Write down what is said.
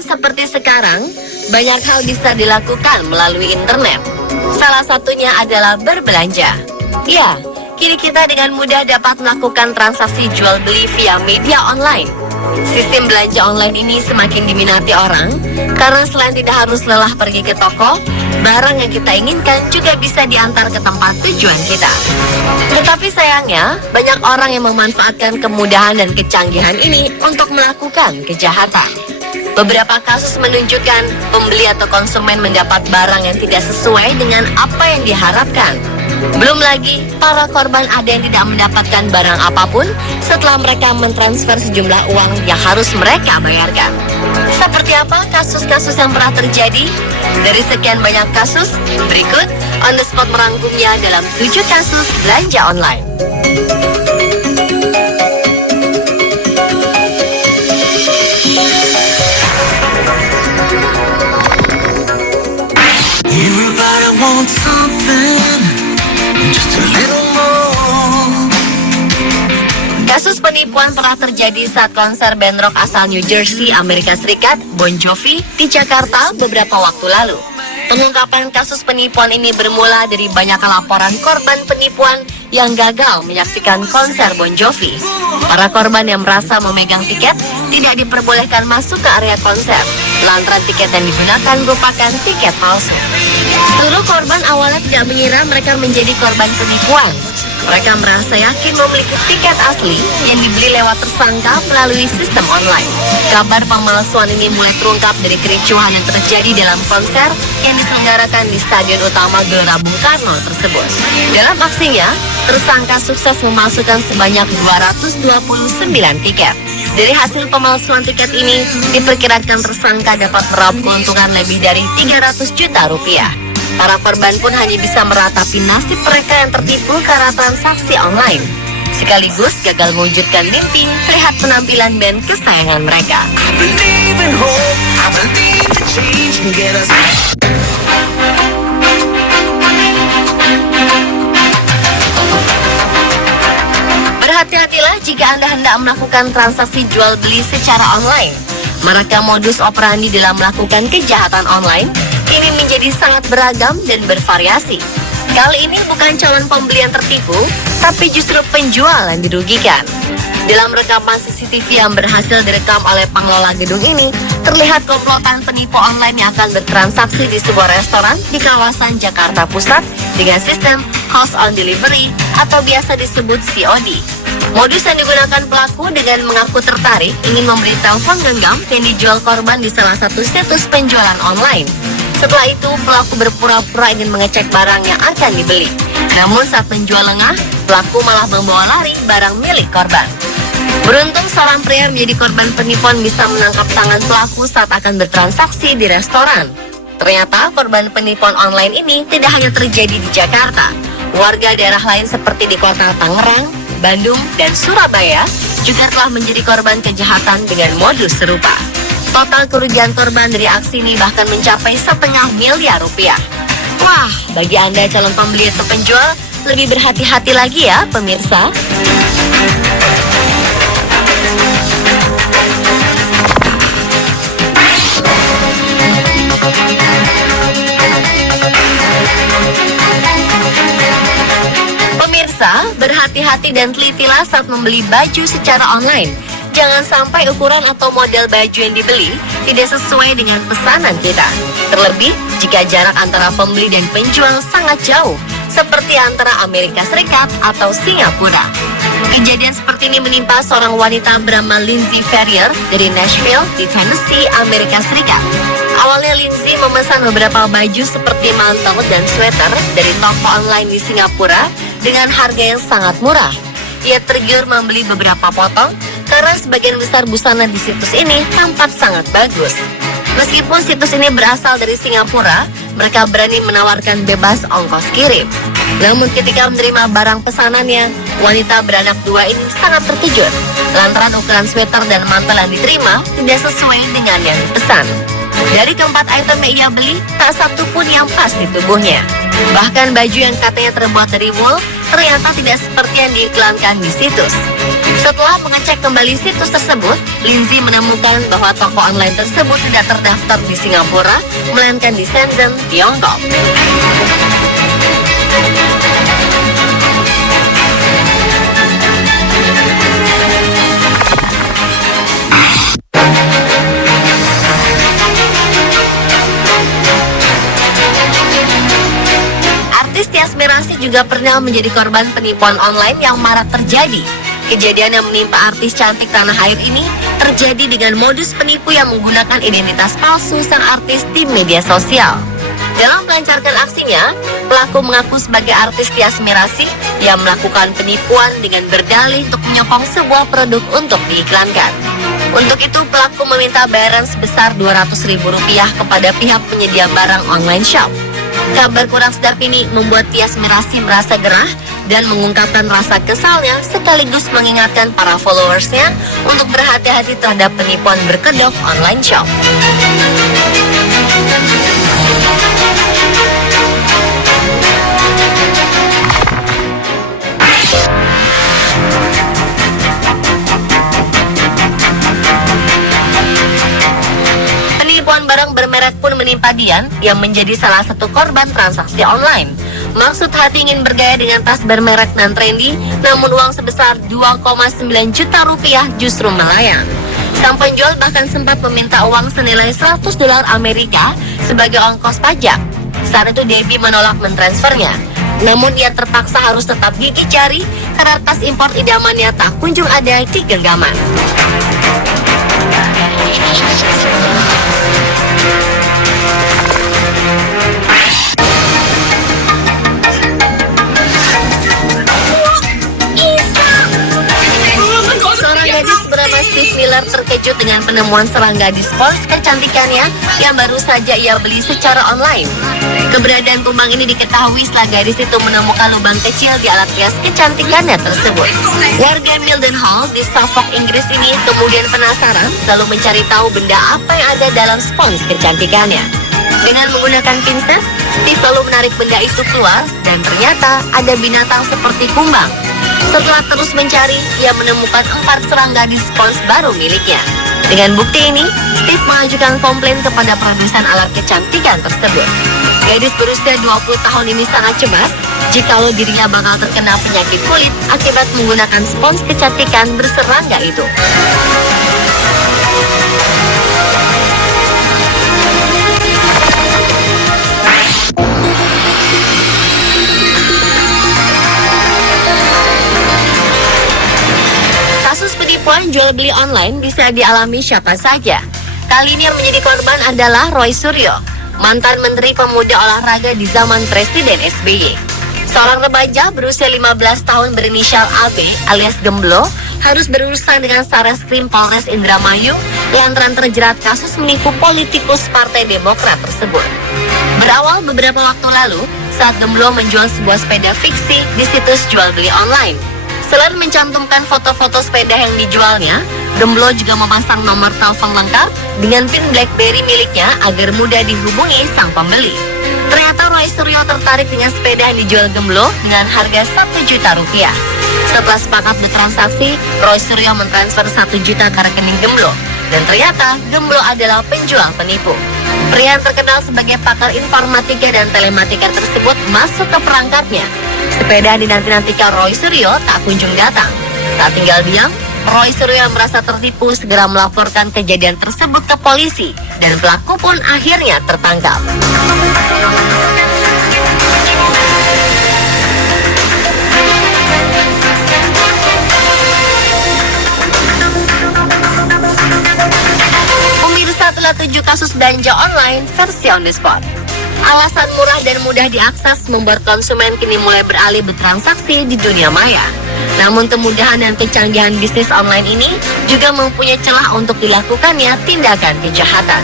Zaman seperti sekarang, banyak hal bisa dilakukan melalui internet. Salah satunya adalah berbelanja. Ya, kini kita dengan mudah dapat melakukan transaksi jual beli via media online. Sistem belanja online ini semakin diminati orang karena selain tidak harus lelah pergi ke toko, barang yang kita inginkan juga bisa diantar ke tempat tujuan kita. Tetapi sayangnya, banyak orang yang memanfaatkan kemudahan dan kecanggihan ini untuk melakukan kejahatan. Beberapa kasus menunjukkan pembeli atau konsumen mendapat barang yang tidak sesuai dengan apa yang diharapkan. Belum lagi, para korban ada yang tidak mendapatkan barang apapun setelah mereka mentransfer sejumlah uang yang harus mereka bayarkan. Seperti apa kasus-kasus yang pernah terjadi? Dari sekian banyak kasus, berikut On The Spot merangkumnya dalam 7 kasus belanja online. Everybody wants something, just a little more. Kasus penipuan pernah terjadi saat konser band rock asal New Jersey, Amerika Serikat, Bon Jovi, di Jakarta beberapa waktu lalu. Pengungkapan kasus penipuan ini bermula dari banyak laporan korban penipuan yang gagal menyaksikan konser Bon Jovi. Para korban yang merasa memegang tiket tidak diperbolehkan masuk ke area konser, lantaran tiket yang digunakan merupakan tiket palsu. Seluruh korban awalnya tidak mengira mereka menjadi korban penipuan. Mereka merasa yakin memiliki tiket asli yang dibeli lewat tersangka melalui sistem online. Kabar pemalsuan ini mulai terungkap dari kericuhan yang terjadi dalam konser yang diselenggarakan di Stadion Utama Gelora Bung Karno tersebut. Dalam aksinya, tersangka sukses memalsukan sebanyak 229 tiket. Dari hasil pemalsuan tiket ini, diperkirakan tersangka dapat meraup keuntungan lebih dari 300 juta rupiah. Para korban pun hanya bisa meratapi nasib mereka yang tertipu karena transaksi online. Sekaligus gagal mewujudkan mimpi melihat penampilan band kesayangan mereka. I believe in hope, I believe that change can get us. Berhati-hatilah jika Anda hendak melakukan transaksi jual beli secara online. Mereka modus operandi dalam melakukan kejahatan online ini menjadi sangat beragam dan bervariasi. Kali ini bukan calon pembeli yang tertipu, tapi justru penjual yang dirugikan. Dalam rekaman CCTV yang berhasil direkam oleh pengelola gedung ini, terlihat komplotan penipu online yang akan bertransaksi di sebuah restoran di kawasan Jakarta Pusat dengan sistem House on Delivery atau biasa disebut COD. Modus yang digunakan pelaku dengan mengaku tertarik ingin membeli telepon genggam yang dijual korban di salah satu situs penjualan online. Setelah itu, pelaku berpura-pura ingin mengecek barang yang akan dibeli. Namun saat penjual lengah, pelaku malah membawa lari barang milik korban. Beruntung seorang pria yang menjadi korban penipuan bisa menangkap tangan pelaku saat akan bertransaksi di restoran. Ternyata korban penipuan online ini tidak hanya terjadi di Jakarta. Warga daerah lain seperti di kota Tangerang, Bandung, dan Surabaya juga telah menjadi korban kejahatan dengan modus serupa. Total kerugian korban dari aksi ini bahkan mencapai 500 miliar rupiah. Wah, bagi Anda calon pembeli atau penjual, lebih berhati-hati lagi ya pemirsa. Pemirsa, berhati-hati dan telitilah saat membeli baju secara online. Jangan sampai ukuran atau model baju yang dibeli tidak sesuai dengan pesanan kita. Terlebih jika jarak antara pembeli dan penjual sangat jauh, seperti antara Amerika Serikat atau Singapura. Kejadian seperti ini menimpa seorang wanita bernama Lindsay Ferrier dari Nashville di Tennessee, Amerika Serikat. Awalnya Lindsay memesan beberapa baju seperti mantel dan sweater dari toko online di Singapura dengan harga yang sangat murah. Ia tergiur membeli beberapa potong karena sebagian besar busana di situs ini tampak sangat bagus. Meskipun situs ini berasal dari Singapura, mereka berani menawarkan bebas ongkos kirim. Namun ketika menerima barang pesanannya, wanita beranak 2 ini sangat terkejut lantaran ukuran sweater dan mantel yang diterima tidak sesuai dengan yang dipesan. Dari keempat item yang ia beli, tak satu pun yang pas di tubuhnya. Bahkan baju yang katanya terbuat dari wool ternyata tidak seperti yang diiklankan di situs. Setelah mengecek kembali situs tersebut, Lindsay menemukan bahwa toko online tersebut tidak terdaftar di Singapura, melainkan di Shenzhen, Tiongkok. Artis Tyas Mirasih juga pernah menjadi korban penipuan online yang marak terjadi. Kejadian yang menimpa artis cantik tanah air ini terjadi dengan modus penipu yang menggunakan identitas palsu sang artis di media sosial. Dalam melancarkan aksinya, pelaku mengaku sebagai artis Tyas Mirasih yang melakukan penipuan dengan berdalih untuk menyokong sebuah produk untuk diiklankan. Untuk itu, pelaku meminta bayaran sebesar Rp200.000 kepada pihak penyedia barang online shop. Kabar kurang sedap ini membuat Tyas Mirasih merasa gerah dan mengungkapkan rasa kesalnya sekaligus mengingatkan para followersnya untuk berhati-hati terhadap penipuan berkedok online shop. Penipuan barang bermerek pun menimpa Dian yang menjadi salah satu korban transaksi online. Maksud hati ingin bergaya dengan tas bermerek dan trendy, namun uang sebesar 2,9 juta rupiah justru melayang. Sang penjual bahkan sempat meminta uang senilai $100 Amerika sebagai ongkos pajak. Saat itu Debbie menolak mentransfernya. Namun ia terpaksa harus tetap gigit jari karena tas impor idamannya tak kunjung ada di genggaman. Steve Miller terkejut dengan penemuan seorang gadis polos kecantikannya yang baru saja ia beli secara online. Keberadaan tumbang ini diketahui setelah gadis itu menemukan lubang kecil di alat hias kecantikannya tersebut. Warga Mildenhall di Suffolk, Inggris ini kemudian penasaran lalu mencari tahu benda apa yang ada dalam spons kecantikannya. Dengan menggunakan pinset, Steve lalu menarik benda itu keluar dan ternyata ada binatang seperti kumbang. Setelah terus mencari, ia menemukan 4 serang gadis spons baru miliknya. Dengan bukti ini, Steve mengajukan komplain kepada produsen alat kecantikan tersebut. Gadis berusia 20 tahun ini sangat cemas jikalau dirinya bakal terkena penyakit kulit akibat menggunakan spons kecantikan berserangga itu. Kasus penipuan jual beli online bisa dialami siapa saja. Kali ini yang menjadi korban adalah Roy Suryo, mantan Menteri Pemuda Olahraga di zaman Presiden SBY. Seorang remaja berusia 15 tahun berinisial AB alias Gemblo harus berurusan dengan Sareskrim Polres Indramayu lantaran terjerat kasus menipu politikus Partai Demokrat tersebut. Berawal beberapa waktu lalu saat Gemblo menjual sebuah sepeda fiksi di situs jual beli online. Selain mencantumkan foto-foto sepeda yang dijualnya, Gemblo juga memasang nomor telepon lengkap dengan pin BlackBerry miliknya agar mudah dihubungi sang pembeli. Ternyata Roy Suryo tertarik dengan sepeda yang dijual Gemblo dengan harga Rp1 juta. Setelah sepakat bertransaksi, Roy Suryo mentransfer 1 juta ke rekening Gemblo. Dan ternyata Gemblo adalah penjual penipu. Pria yang terkenal sebagai pakar informatika dan telematika tersebut masuk ke perangkapnya. Sepeda yang dinanti-nantikan Roy Suryo tak kunjung datang. Tak tinggal diam, Roy Suryo yang merasa tertipu segera melaporkan kejadian tersebut ke polisi dan pelaku pun akhirnya tertangkap. Pemirsa, telah 7 kasus belanja online versi on the spot. Alasan murah dan mudah diakses membuat konsumen kini mulai beralih bertransaksi di dunia maya. Namun kemudahan dan kecanggihan bisnis online ini juga mempunyai celah untuk dilakukannya tindakan kejahatan.